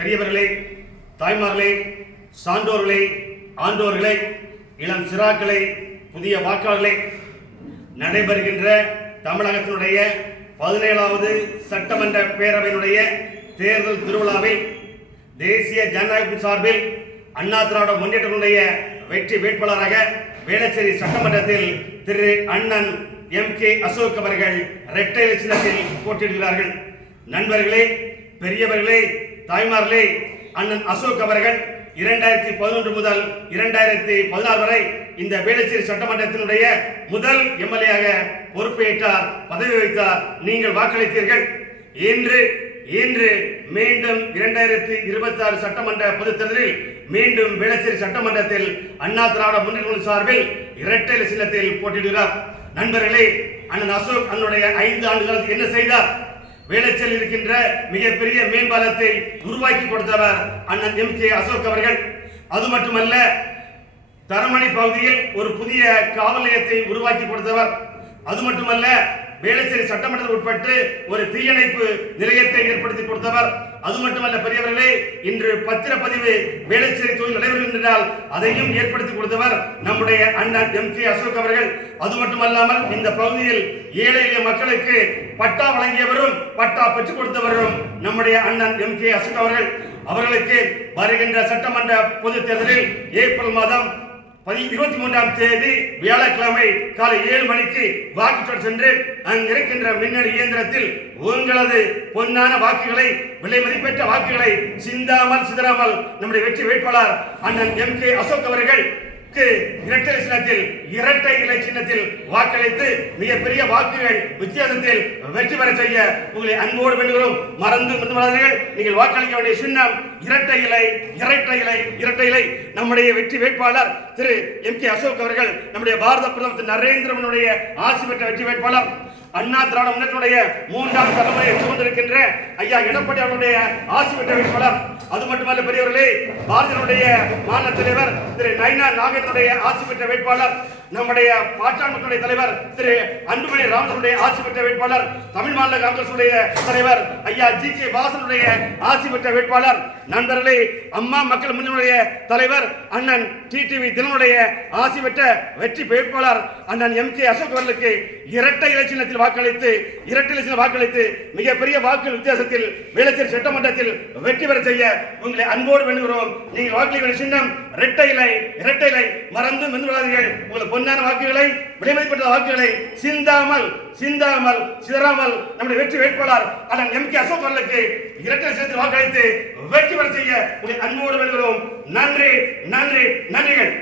பெரியவர்களே, தாய்மார்களே, சான்றோர்களே, ஆண்டோர்களே, இளம் சிறாக்களே, புதிய வாக்காளர்களே, நடைபெறுகின்ற தமிழகத்தினுடைய 17வது சட்டமன்ற பேரவையினுடைய தேர்தல் திருவிழாவில் தேசிய ஜனநாயக சார்பில் அண்ணா திராவிட முன்னேற்றத்தினுடைய வெற்றி வேட்பாளராக வேளச்சேரி சட்டமன்றத்தில் திரு அண்ணன் MK அசோக் அவர்கள் இரட்டை சின்னத்தில் போட்டியிடுகிறார்கள். நண்பர்களே, பெரியவர்களே, தாய்மார்களே, அண்ணன் அசோக் அவர்கள் 2011 முதல் 2016 வரை இந்த வேளச்சேரி சட்டமன்றத்தினுடைய முதல் எம்எல்ஏ பொறுப்பேற்றார், பதவி வைத்தார். நீங்கள் வாக்களித்தீர்கள். இன்று மீண்டும் 2026 சட்டமன்ற பொதுத் தேர்தலில் மீண்டும் வேளச்சேரி சட்டமன்றத்தில் அண்ணா திராவிட முன்னேற்ற சார்பில் இரட்டை சின்னத்தில் போட்டியிடுகிறார். நண்பர்களே, அண்ணன் அசோக் அண்ணனுடைய 5 ஆண்டு காலத்தில் என்ன செய்தார்? வேளச்சேரியில் இருக்கின்ற மிகப்பெரிய மேம்பாலத்தை உருவாக்கி கொடுத்தவர் அண்ணன் MK அசோக் அவர்கள். அது மட்டுமல்ல, தரமணி பகுதியில் ஒரு புதிய காவல் நிலையத்தை உருவாக்கி கொடுத்தவர். அது மட்டுமல்ல, வேளச்சேரி சட்டமன்றத்தில் உட்பட்டு ஒரு தீயணைப்பு நிலையத்தை ஏற்படுத்தி கொடுத்தவர். அது மட்டுமல்ல பெரியவர்களே, இன்று பத்திரப்பதிவு வேளச்சேரி தொழில் நடைபெறுகின்றால் அதையும் ஏற்படுத்தி கொடுத்தவர் நம்முடைய அண்ணன் MK அசோக் அவர்கள். அது மட்டுமல்லாமல் இந்த பகுதியில் ஏழை எளிய மக்களுக்கு பட்டா வழங்கியவரும் பட்டா பெற்றுக் கொடுத்தவரும் நம்முடைய அண்ணன் MK அசோக் அவர்கள். அவர்களுக்கு வருகின்ற சட்டமன்ற பொதுத் தேர்தலில் ஏப்ரல் மாதம் 23ஆம் தேதி வியாழக்கிழமை காலை 7 மணிக்கு வாக்குச்சாவடி சென்று அங்கிருக்கின்ற மின்னணு இயந்திரத்தில் உங்களது பொன்னான வாக்குகளை, விலை மதிப்பெற்ற வாக்குகளை சிந்தாமல் சிதறாமல் நம்முடைய வெற்றி வேட்பாளர் அண்ணன் MK அசோக் அவர்கள் இரட்டை இலை சின்னத்தில் வாக்களித்து மிகப்பெரிய வாக்குகள் வித்தியாசத்தில் வெற்றி பெற செய்ய உங்களை அன்போடு வேண்டுகிறோம். மறந்து விடாதீர்கள். நீங்கள் வாக்களிக்க வேண்டிய சின்னம் இரட்டை இலை. நம்முடைய வெற்றி வேட்பாளர் திரு MK அசோக் அவர்கள் நம்முடைய பாரத பிரதமர் திரு நரேந்திர மோடியுடைய ஆசி பெற்ற வெற்றி வேட்பாளர். அண்ணா திராவிட முன்னேற்றத்துடைய 3ஆம் தலைமுறை கொண்டிருக்கின்ற ஐயா எடப்பாடி அவருடைய ஆசி பெற்ற வேட்பாளர். அது மட்டுமல்ல பெரியவர்களே, பாரதிய மாநில தலைவர் திரு நயினா நாகேந்திரனுடைய ஆசி பெற்ற வேட்பாளர். நம்முடைய பாட்டாளி மக்களுடைய தலைவர் திரு அன்புமணி ராமதாசுடைய ஆசி பெற்ற வேட்பாளர். தமிழ் மாநில காங்கிரசுடைய தலைவர் ஐயா GK வாசனுடைய ஆசி பெற்ற வேட்பாளர். நண்பர்களே, அம்மா மக்கள் முன்னணியுடைய தலைவர் அண்ணன் TTV தினனுடைய ஆசி பெற்ற வெற்றி வேட்பாளர் அண்ணன் MK அசோக் அவர்களுக்கு இரட்டை இலை சின்னத்தில் வாக்களித்து மிகப்பெரிய வாக்கு வித்தியாசத்தில் வேளச்சேரி சட்டமன்றத்தில் வெற்றி பெற செய்ய உங்களை அன்போடு வேண்டுகிறோம். நீங்கள் வாக்களிக்க சின்னம் இரட்டை இலை. மறந்து விடாதீர்கள். உங்கள் பொன்னான வாக்குகளை, விலைமதிப்பட்ட வாக்குகளை சிந்தாமல் சிதறாமல் நம்முடைய வெற்றி வேட்பாளர் அண்ணன் MK அசோக் அவர்களுக்கு இரட்டை சின்னத்தில் வாக்களித்து வெற்றி பெற செய்ய உங்களை அன்போடு வேண்டுகிறோம். நன்றிகள்.